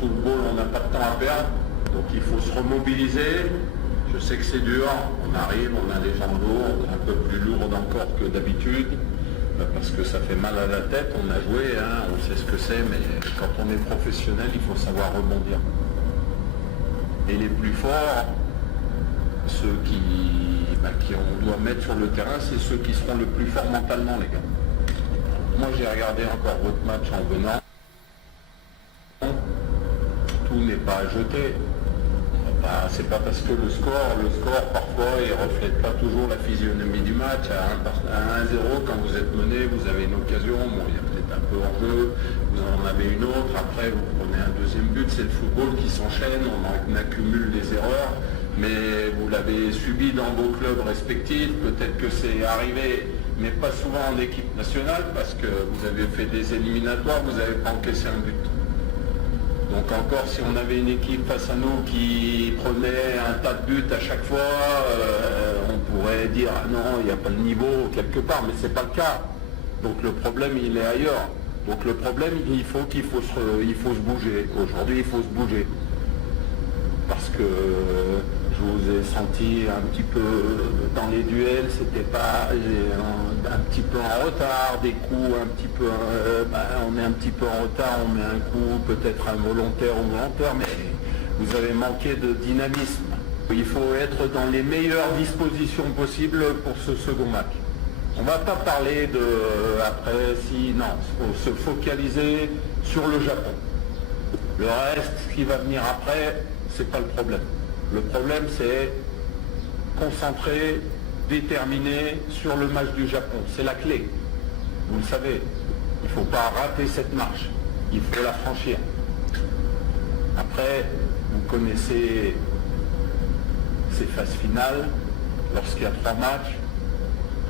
football, on n'a pas de temps à perdre, donc il faut se remobiliser. Je sais que c'est dur, on arrive, on a les jambes lourdes, un peu plus lourdes encore que d'habitude, parce que ça fait mal à la tête, on a joué, hein, on sait ce que c'est, mais quand on est professionnel, il faut savoir rebondir. Et les plus forts, ceux qui on doit mettre sur le terrain, c'est ceux qui seront le plus forts mentalement, les gars. Moi, j'ai regardé encore votre match en venant. Tout n'est pas à jeter. C'est pas parce que le score, parfois, il reflète pas toujours la physionomie du match. À 1-0, quand vous êtes mené, vous avez une occasion. Bon, il y a peut-être un peu hors jeu, vous en avez une autre. Après, vous prenez un deuxième but. C'est le football qui s'enchaîne. On accumule des erreurs. Mais vous l'avez subi dans vos clubs respectifs. Peut-être que c'est arrivé, mais pas souvent en équipe nationale, parce que vous avez fait des éliminatoires, vous n'avez pas encaissé un but. Donc encore, si on avait une équipe face à nous qui prenait un tas de buts à chaque fois, on pourrait dire ah non, il n'y a pas de niveau quelque part, mais c'est pas le cas. Donc le problème, il est ailleurs. Donc le problème, il faut se bouger. Aujourd'hui, il faut se bouger. Parce que je vous ai senti un petit peu dans les duels, c'était pas un petit peu en retard, des coups un petit peu, on est un petit peu en retard, on met un coup peut-être involontaire ou volontaire, mais vous avez manqué de dynamisme. Il faut être dans les meilleures dispositions possibles pour ce second match. On ne va pas parler il faut se focaliser sur le Japon. Le reste, ce qui va venir après, c'est pas le problème. Le problème, c'est concentrer, déterminer sur le match du Japon. C'est la clé. Vous le savez, il ne faut pas rater cette marche. Il faut la franchir. Après, vous connaissez ces phases finales. Lorsqu'il y a 3 matchs,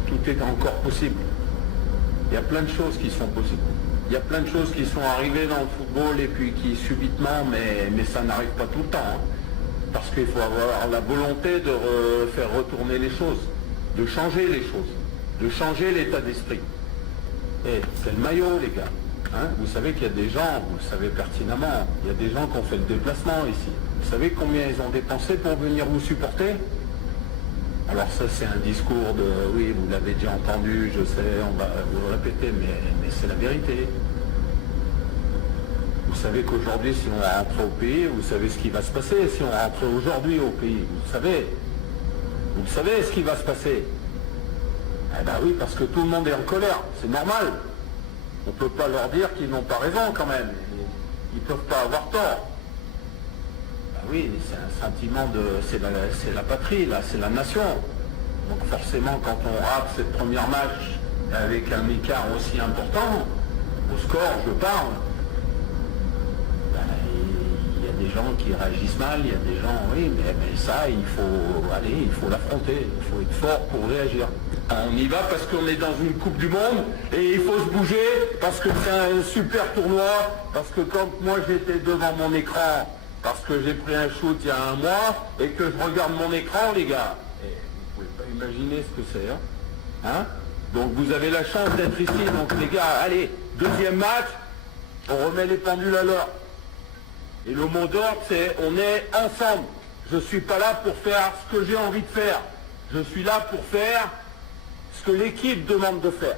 tout est encore possible. Il y a plein de choses qui sont possibles. Il y a plein de choses qui sont arrivées dans le football et puis qui subitement, mais ça n'arrive pas tout le temps. Hein. Parce qu'il faut avoir la volonté de faire retourner les choses, de changer les choses, de changer l'état d'esprit. Et c'est le maillot, les gars. Hein, vous savez qu'il y a des gens, vous le savez pertinemment, il y a des gens qui ont fait le déplacement ici. Vous savez combien ils ont dépensé pour venir vous supporter? Alors ça, c'est un discours de, oui, vous l'avez déjà entendu, je sais, on va vous le répéter, mais c'est la vérité. Vous savez qu'aujourd'hui, si on rentre au pays, vous savez ce qui va se passer. Si on rentre aujourd'hui au pays, vous savez ce qui va se passer. Eh bien oui, parce que tout le monde est en colère, c'est normal. On ne peut pas leur dire qu'ils n'ont pas raison quand même. Ils ne peuvent pas avoir tort. Ben oui, c'est un sentiment c'est la patrie, là, c'est la nation. Donc forcément, quand on rate cette première match avec un écart aussi important, au score, je parle, il y a des gens qui réagissent mal, il y a des gens, oui, mais ça, il faut l'affronter, il faut être fort pour réagir. On y va parce qu'on est dans une Coupe du Monde et il faut se bouger parce que c'est un super tournoi, parce que quand moi j'étais devant mon écran, parce que j'ai pris un shoot il y a un mois et que je regarde mon écran, les gars, et vous ne pouvez pas imaginer ce que c'est, hein. Donc vous avez la chance d'être ici, donc les gars, allez, deuxième match, on remet les pendules à l'heure. Et le mot d'ordre, c'est on est ensemble. Je ne suis pas là pour faire ce que j'ai envie de faire. Je suis là pour faire ce que l'équipe demande de faire.